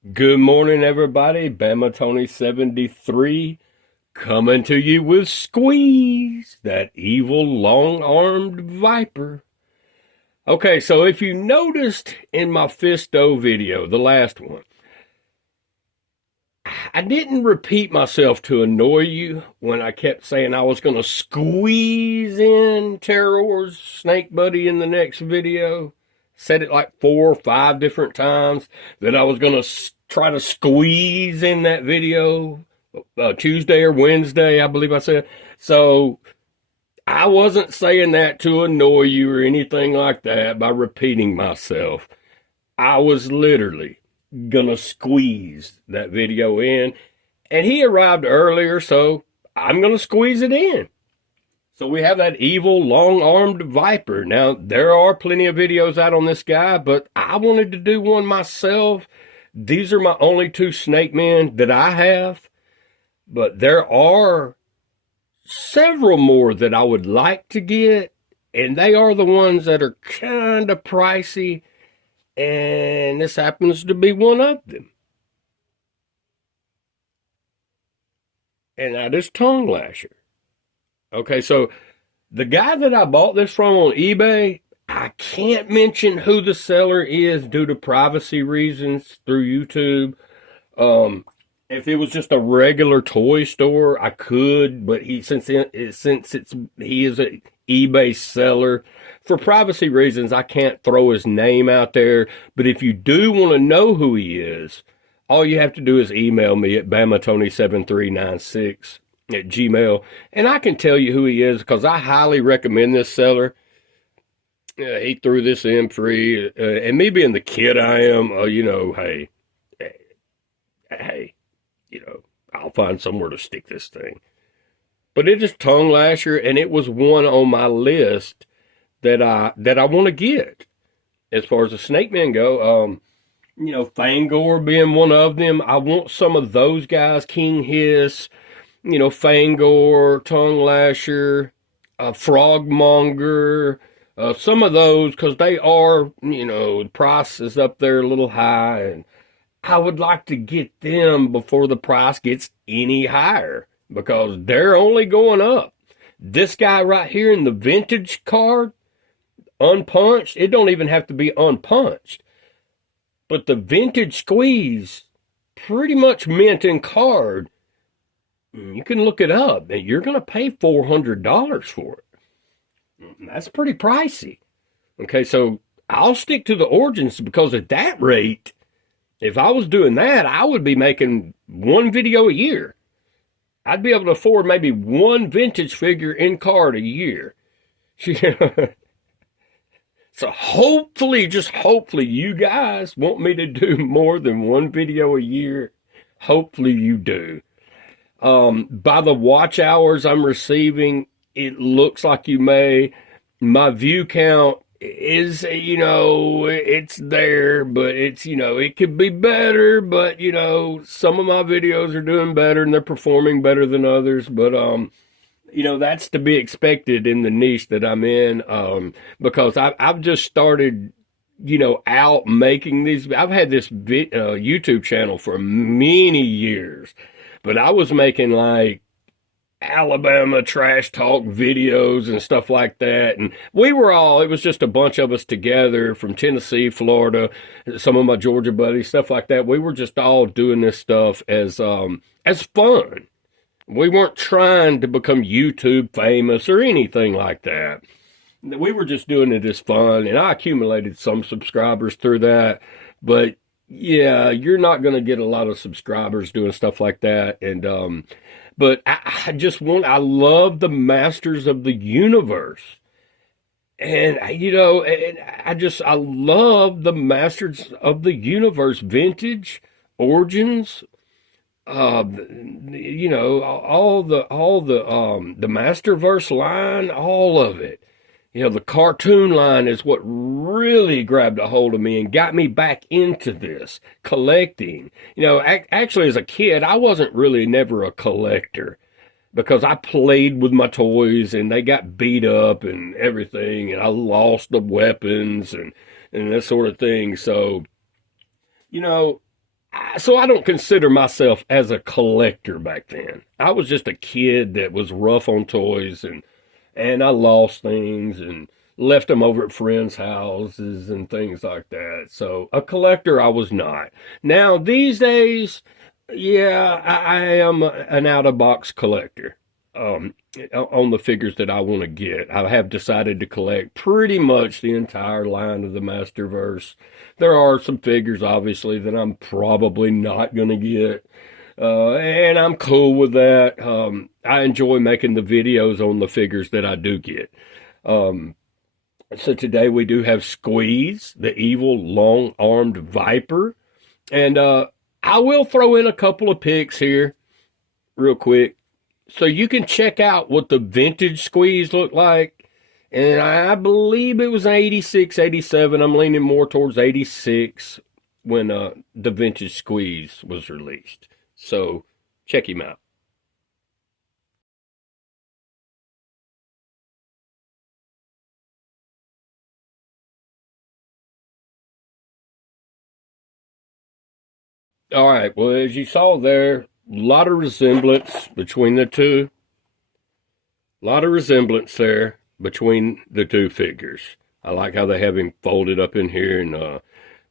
Good morning, everybody. Bama Tony 73 coming to you with Squeeze, that evil long-armed viper. Okay, so if you noticed in my Fisto video, the last one, I didn't repeat myself to annoy you when I kept saying I was going to squeeze in Terror Wars Snake Buddy in the next video. Said it like 4 or 5 different times that I was going to try to squeeze in that video Tuesday or Wednesday, I believe I said. So I wasn't saying that to annoy you or anything like that by repeating myself. I was literally gonna squeeze that video in, and he arrived earlier, so I'm gonna squeeze it in. So we have that evil long-armed viper. Now, there are plenty of videos out on this guy, but I wanted to do one myself. These are my only two snake men that I have, but there are several more that I would like to get, and they are the ones that are kind of pricey, and this happens to be one of them. And that is Tongue Lasher. Okay, so the guy that I bought this from on eBay, I can't mention who the seller is due to privacy reasons through YouTube. If it was just a regular toy store, I could, but he is an eBay seller, for privacy reasons, I can't throw his name out there. But if you do want to know who he is, all you have to do is email me at bamatony7396 at Gmail, and I can tell you who he is because I highly recommend this seller. He threw this in free, and me being the kid I am, hey, I'll find somewhere to stick this thing. But it is Tongue Lasher, and it was one on my list that I want to get as far as the snake men go. Fangor being one of them. I want some of those guys, King Hiss, Fangor, Tongue Lasher, Frogmonger, some of those, because they are, the price is up there a little high, and I would like to get them before the price gets any higher, because they're only going up. This guy right here in the vintage card, unpunched, it don't even have to be unpunched. But the vintage squeeze, pretty much mint in card, you can look it up, and you're going to pay $400 for it. That's pretty pricey. Okay, so I'll stick to the origins, because at that rate, if I was doing that, I would be making one video a year. I'd be able to afford maybe one vintage figure in card a year. So hopefully, just hopefully, you guys want me to do more than one video a year. Hopefully you do. By the watch hours I'm receiving, it looks like you may. My view count is, it's there, but it's, it could be better, but, some of my videos are doing better and they're performing better than others, but, that's to be expected in the niche that I'm in, because I've just started, out making these. I've had this YouTube channel for many years, but I was making like Alabama trash talk videos and stuff like that. And it was just a bunch of us together from Tennessee, Florida, some of my Georgia buddies, stuff like that. We were just all doing this stuff as fun. We weren't trying to become YouTube famous or anything like that. We were just doing it as fun, and I accumulated some subscribers through that. But yeah, you're not going to get a lot of subscribers doing stuff like that. And but I love the Masters of the Universe. And, I love the Masters of the Universe vintage, origins, all the Masterverse line, all of it. The cartoon line is what really grabbed a hold of me and got me back into this collecting. Actually, as a kid, I wasn't really never a collector, because I played with my toys and they got beat up and everything, and I lost the weapons and that sort of thing. So, So I don't consider myself as a collector back then. I was just a kid that was rough on toys, and I lost things and left them over at friends' houses and things like that. So a collector I was not. Now these days, yeah, I am an out of box collector. On the figures that I want to get, I have decided to collect pretty much the entire line of the Masterverse. There are some figures, obviously, that I'm probably not going to get, and I'm cool with that. I enjoy making the videos on the figures that I do get. So today we do have Squeeze, the evil long-armed viper, and I will throw in a couple of pics here real quick, so you can check out what the vintage Squeeze looked like. And I believe it was 86, 87. I'm leaning more towards 86 when the vintage Squeeze was released. So check him out. All right, well, as you saw there, a lot of resemblance between the two. A lot of resemblance there between the two figures. I like how they have him folded up in here, and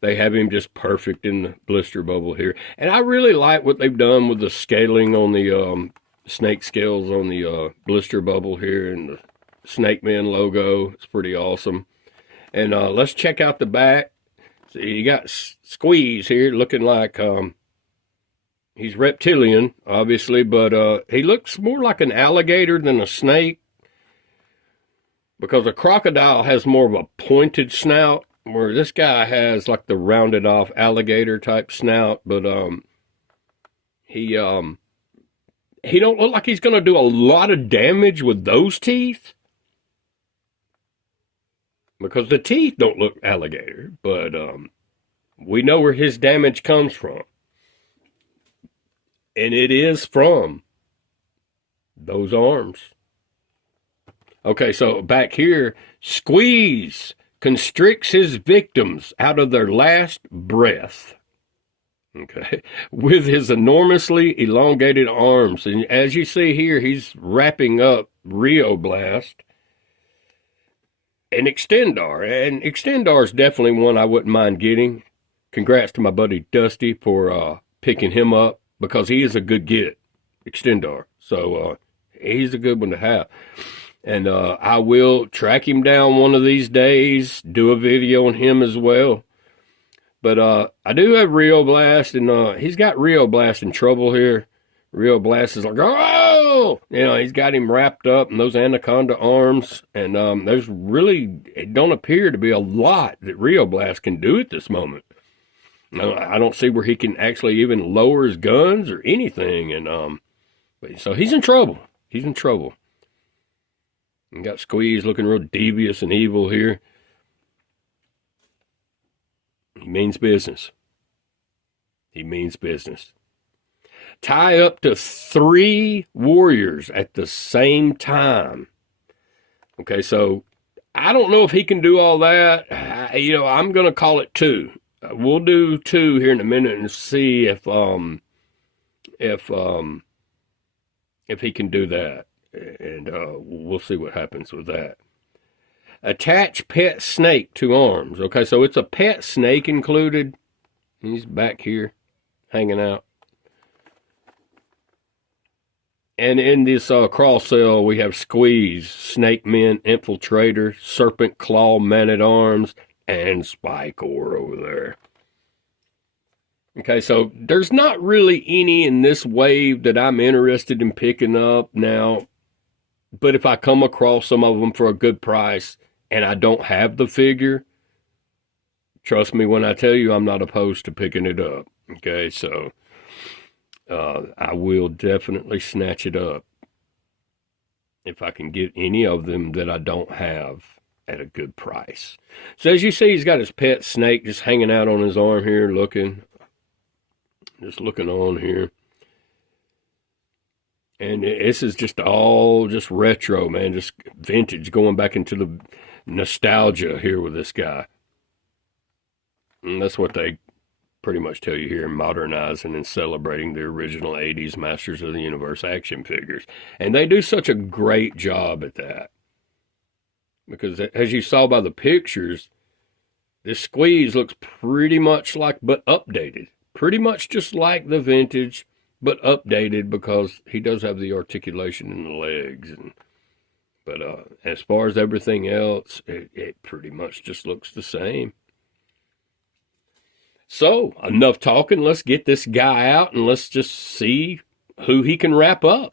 they have him just perfect in the blister bubble here. And I really like what they've done with the scaling on the snake scales on the blister bubble here, and the Snake Man logo. It's pretty awesome. And let's check out the back. So you got Squeeze here looking like he's reptilian, obviously, but he looks more like an alligator than a snake, because a crocodile has more of a pointed snout, where this guy has like the rounded off alligator type snout. But he don't look like he's going to do a lot of damage with those teeth, because the teeth don't look alligator, but we know where his damage comes from. And it is from those arms. Okay, so back here, Squeeze constricts his victims out of their last breath. Okay, with his enormously elongated arms. And as you see here, he's wrapping up Rio Blast and Extendar. And Extendar is definitely one I wouldn't mind getting. Congrats to my buddy Dusty for picking him up, because he is a good get, Extendar. So he's a good one to have. And I will track him down one of these days, do a video on him as well. But I do have Rio Blast, and he's got Rio Blast in trouble here. Rio Blast is like, oh! You know, he's got him wrapped up in those anaconda arms, and there's really, it don't appear to be a lot that Rio Blast can do at this moment. I don't see where he can actually even lower his guns or anything, and so he's in trouble. He's in trouble. And got Squeeze looking real devious and evil here. He means business. He means business. Tie up to 3 warriors at the same time. Okay, so I don't know if he can do all that. I'm going to call it 2. We'll do 2 here in a minute and see if he can do that, and we'll see what happens with that. Attach pet snake to arms. Okay, so it's a pet snake included. He's back here hanging out. And in this cross cell, we have Squeeze, Snake Man Infiltrator, Serpent Claw Man-at-Arms, and Spikor over there. Okay, so there's not really any in this wave that I'm interested in picking up now. But if I come across some of them for a good price and I don't have the figure, trust me when I tell you I'm not opposed to picking it up. Okay, so I will definitely snatch it up if I can get any of them that I don't have at a good price. So as you see, he's got his pet snake just hanging out on his arm here, just looking on here. And this is just all just retro, man, just vintage, going back into the nostalgia here with this guy. And that's what they pretty much tell you here, modernizing and celebrating the original 80s Masters of the Universe action figures. And they do such a great job at that. Because as you saw by the pictures, this Squeeze looks pretty much like, but updated. Pretty much just like the vintage, but updated because he does have the articulation in the legs. But as far as everything else, it pretty much just looks the same. So, enough talking. Let's get this guy out and let's just see who he can wrap up.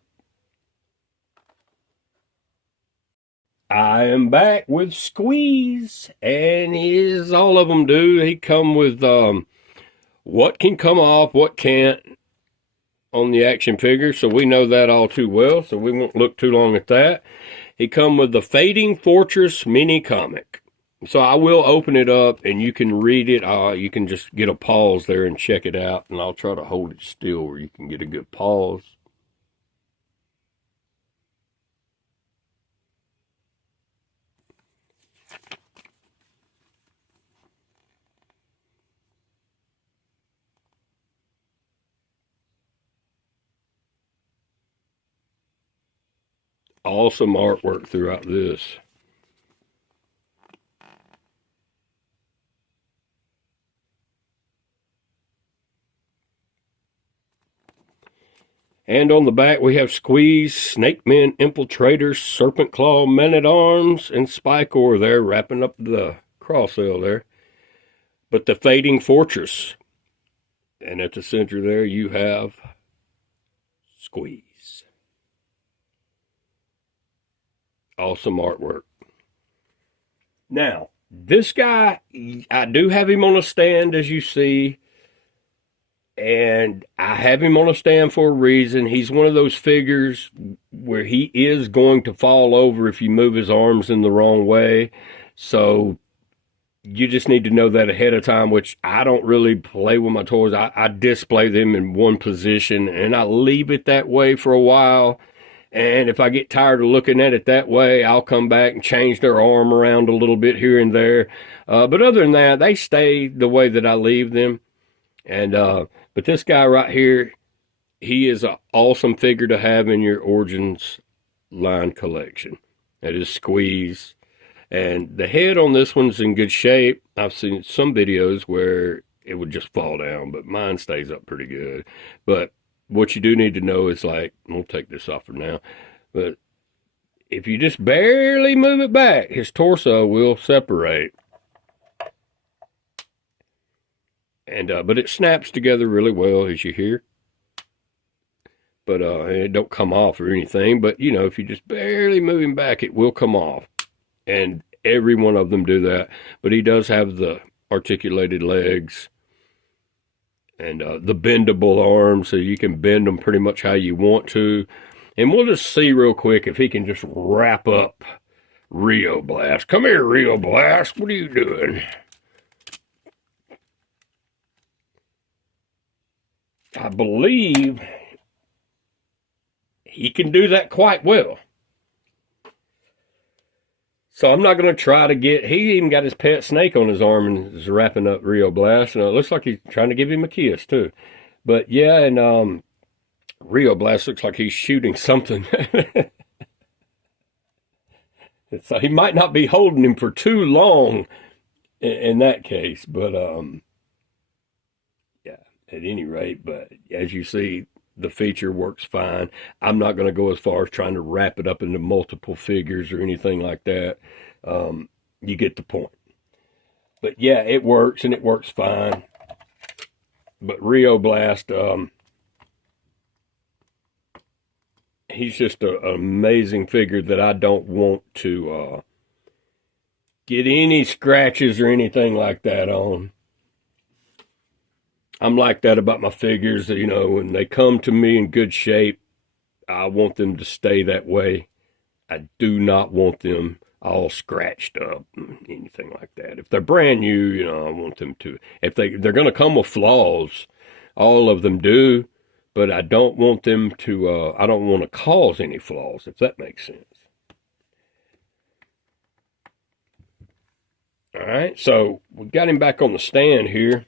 I am back with Squeeze, and as all of them do, he come with what can come off, what can't on the action figure, so we know that all too well, so we won't look too long at that. He come with the Fading Fortress mini comic. So I will open it up, and you can read it. You can just get a pause there and check it out, and I'll try to hold it still where you can get a good pause. Awesome artwork throughout this. And on the back we have Squeeze, Snake Men, Infiltrators, Serpent Claw, Men-at-Arms, and Spikor there, wrapping up the cross-sale there. But the Fading Fortress. And at the center there you have Squeeze. Awesome artwork. Now, this guy, I do have him on a stand, as you see. And I have him on a stand for a reason. He's one of those figures where he is going to fall over if you move his arms in the wrong way. So you just need to know that ahead of time, which I don't really play with my toys. I display them in one position, and I leave it that way for a while. And if I get tired of looking at it that way, I'll come back and change their arm around a little bit here and there. But other than that, they stay the way that I leave them. And but this guy right here, he is an awesome figure to have in your Origins line collection. That is Squeeze. And the head on this one's in good shape. I've seen some videos where it would just fall down, but mine stays up pretty good. But what you do need to know is, like, we'll take this off for now, but if you just barely move it back, his torso will separate. And but it snaps together really well, as you hear. But it don't come off or anything. But, you know, if you just barely move him back, it will come off. And every one of them do that. But he does have the articulated legs and the bendable arms, so you can bend them pretty much how you want to. And we'll just see real quick if he can just wrap up Rio Blast. Come here, Rio Blast. What are you doing? I believe he can do that quite well. So I'm not going to try to get... He even got his pet snake on his arm and is wrapping up Rio Blast. And it looks like he's trying to give him a kiss, too. But, yeah, and Rio Blast looks like he's shooting something. So he might not be holding him for too long in that case. But, yeah, at any rate. But as you see, the feature works fine. I'm not going to go as far as trying to wrap it up into multiple figures or anything like that. You get the point. But yeah, it works, and it works fine. But Rio Blast, he's just an amazing figure that I don't want to get any scratches or anything like that on. I'm like that about my figures. You know, when they come to me in good shape, I want them to stay that way. I do not want them all scratched up, anything like that. If they're brand new, you know, I want them to. If they're going to come with flaws, all of them do, but I don't want them to. I don't want to cause any flaws, if that makes sense. All right, so we got him back on the stand here.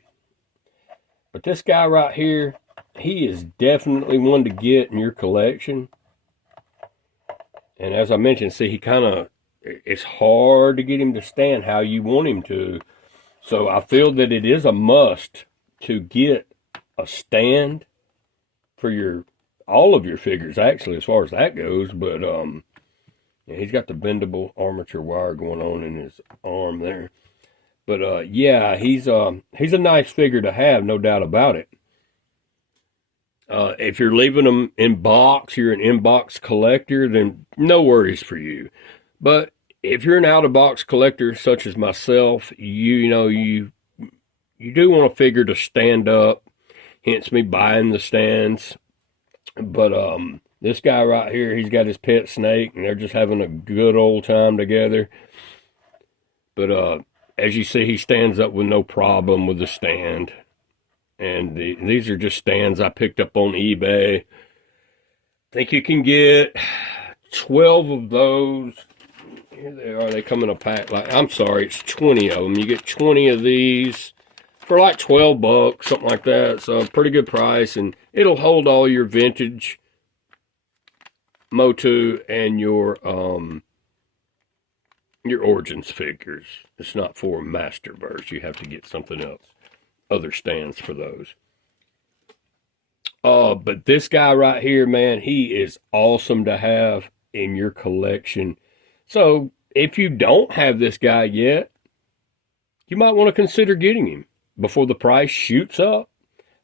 But this guy right here, he is definitely one to get in your collection. And as I mentioned, see, it's hard to get him to stand how you want him to. So I feel that it is a must to get a stand for all of your figures, actually, as far as that goes. But yeah, he's got the bendable armature wire going on in his arm there. But yeah, he's a nice figure to have, no doubt about it. If you're leaving them in box, you're an in-box collector, then no worries for you. But if you're an out-of-box collector such as myself, you do want a figure to stand up, hence me buying the stands. But this guy right here, he's got his pet snake, and they're just having a good old time together. But as you see, he stands up with no problem with the stand. And these are just stands I picked up on eBay. I think you can get 12 of those. Here they are. They come in a pack. I'm sorry, it's 20 of them. You get 20 of these for like 12 bucks, something like that. So pretty good price, and it'll hold all your vintage MOTU and your Origins figures. It's not for Masterverse. You have to get something else. Other stands for those. But this guy right here, man, he is awesome to have in your collection. So if you don't have this guy yet, you might want to consider getting him before the price shoots up.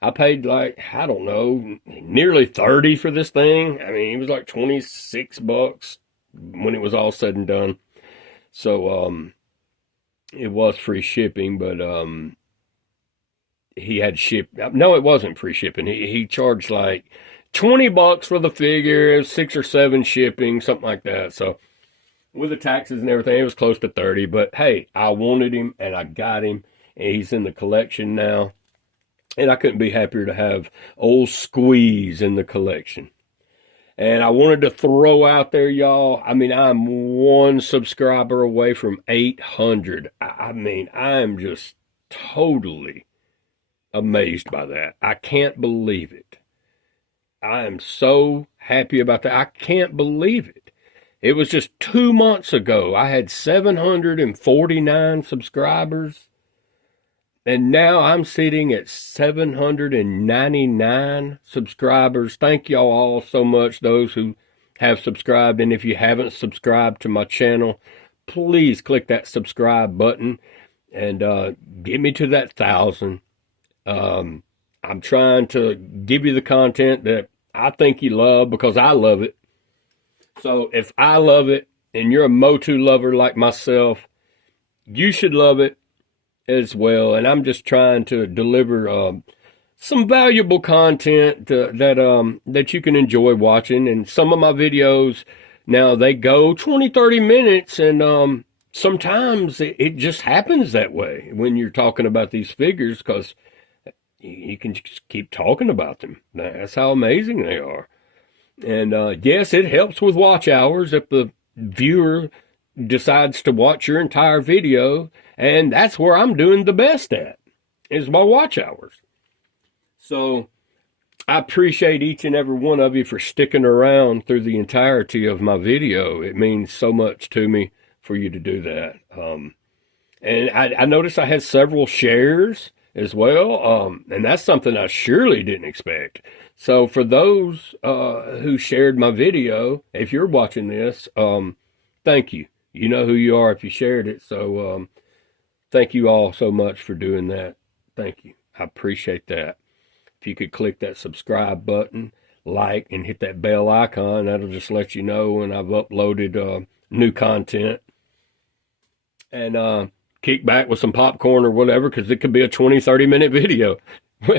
I paid like, I don't know, nearly 30 for this thing. I mean, it was like 26 bucks when it was all said and done. So it was free shipping, but he had no, it wasn't free shipping. He charged like 20 bucks for the figure, 6 or 7 shipping, something like that. So with the taxes and everything, it was close to 30. But hey, I wanted him and I got him, and he's in the collection now. And I couldn't be happier to have old Squeeze in the collection. And I wanted to throw out there, y'all, I mean, I'm 1 subscriber away from 800. I mean, I'm just totally amazed by that. I can't believe it. I am so happy about that. I can't believe it. It was just 2 months ago. I had 749 subscribers. And now I'm sitting at 799 subscribers. Thank y'all all so much, those who have subscribed. And if you haven't subscribed to my channel, please click that subscribe button and get me to that 1,000. I'm trying to give you the content that I think you love because I love it. So if I love it and you're a MOTU lover like myself, you should love it as well. And I'm just trying to deliver some valuable content that you can enjoy watching. And some of my videos now, they go 20-30 minutes, and sometimes it just happens that way when you're talking about these figures, because you can just keep talking about them. That's how amazing they are. And yes, it helps with watch hours if the viewer decides to watch your entire video, and that's where I'm doing the best at, is my watch hours. So I appreciate each and every one of you for sticking around through the entirety of my video. It means so much to me for you to do that. And I noticed I had several shares as well, and that's something I surely didn't expect. So for those who shared my video, if you're watching this, thank you. You know who you are if you shared it. So thank you all so much for doing that. Thank you. I appreciate that. If you could click that subscribe button, like, and hit that bell icon, that'll just let you know when I've uploaded new content. And kick back with some popcorn or whatever, because it could be a 20-30 minute video.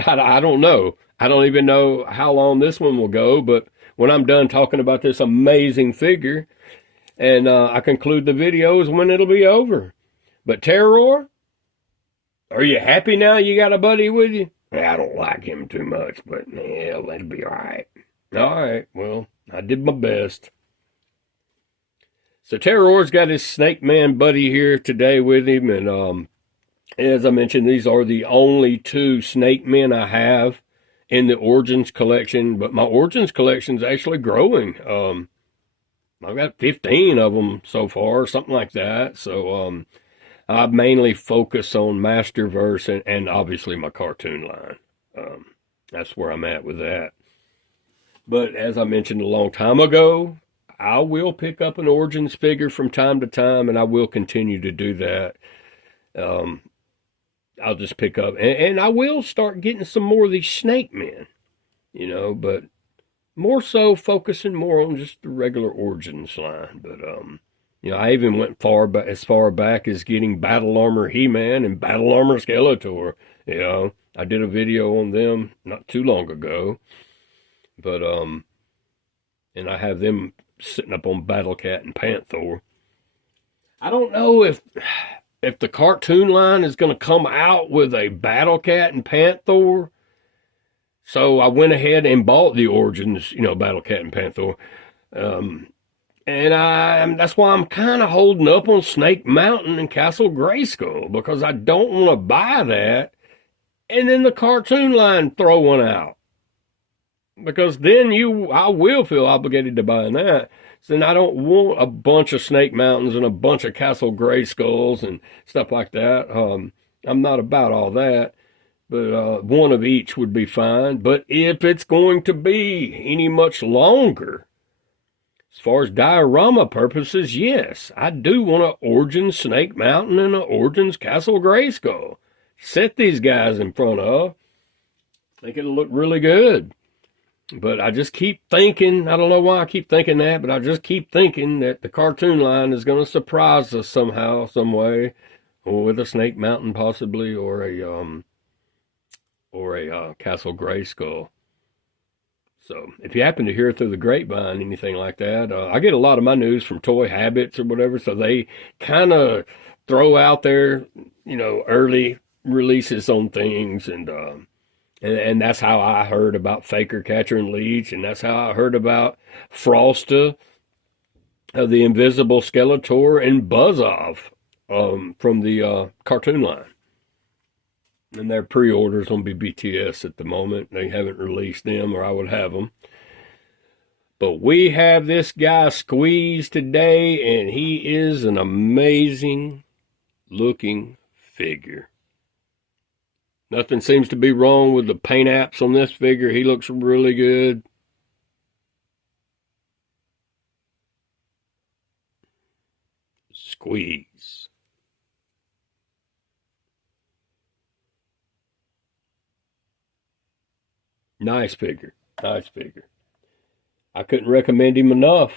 I don't know. I don't even know how long this one will go, but when I'm done talking about this amazing figure and I conclude the video is when it'll be over. But Terror, are you happy now you got a buddy with you? I don't like him too much, but yeah, that'll be all right. All right, well, I did my best. So Terror's got his Snake Man buddy here today with him, and As I mentioned, these are the only two snake men I have in the Origins collection, but my Origins collection is actually growing. I've got 15 of them so far, something like that. So I mainly focus on Masterverse and obviously my cartoon line. That's where I'm at with that. But as I mentioned a long time ago, I will pick up an Origins figure from time to time, and I will continue to do that. Um, I'll just pick up, and I will start getting some more of these Snake Men, but more so focusing more on just the regular Origins line. But I even went as far back as getting Battle Armor He-Man and Battle Armor Skeletor. I did a video on them not too long ago, but and I have them sitting up on Battle Cat and Panther. I don't know if the cartoon line is going to come out with a Battle Cat and Panther. So I went ahead and bought the Origins, Battle Cat and Panther. And that's why I'm kind of holding up on Snake Mountain and Castle Grayskull, because I don't want to buy that and then the cartoon line throw one out. Because then I will feel obligated to buy that. So then I don't want a bunch of Snake Mountains and a bunch of Castle Grayskulls and stuff like that. I'm not about all that. But one of each would be fine. But if it's going to be any much longer, as far as diorama purposes, yes, I do want an Origins Snake Mountain and an Origins Castle Grayskull. Set these guys in front of. I think it'll look really good. But I just keep thinking, I don't know why I keep thinking that, but I just keep thinking that the cartoon line is going to surprise us somehow, some way, or with a Snake Mountain possibly, or a Castle Grayskull. So if you happen to hear through the grapevine, anything like that, I get a lot of my news from Toy Habits or whatever, so they kind of throw out their, early releases on things, and that's how I heard about Faker, Catcher, and Leech, and that's how I heard about Frosta, the Invisible Skeletor, and Buzzov from the cartoon line. And their pre-orders on BBTS at the moment. They haven't released them, or I would have them. But we have this guy Squeeze today, and he is an amazing looking figure. Nothing seems to be wrong with the paint apps on this figure. He looks really good. Squeeze. Nice figure. Nice figure. I couldn't recommend him enough.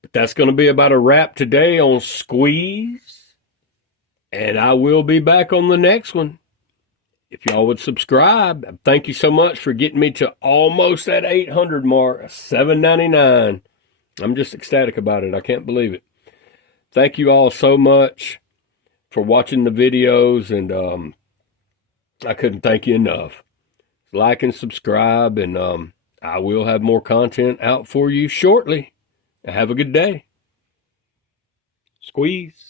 But that's going to be about a wrap today on Squeeze. And I will be back on the next one. If y'all would subscribe, thank you so much for getting me to almost that 800 mark, $7.99. I'm just ecstatic about it. I can't believe it. Thank you all so much for watching the videos, and I couldn't thank you enough. Like and subscribe, and I will have more content out for you shortly. Have a good day. Squeeze.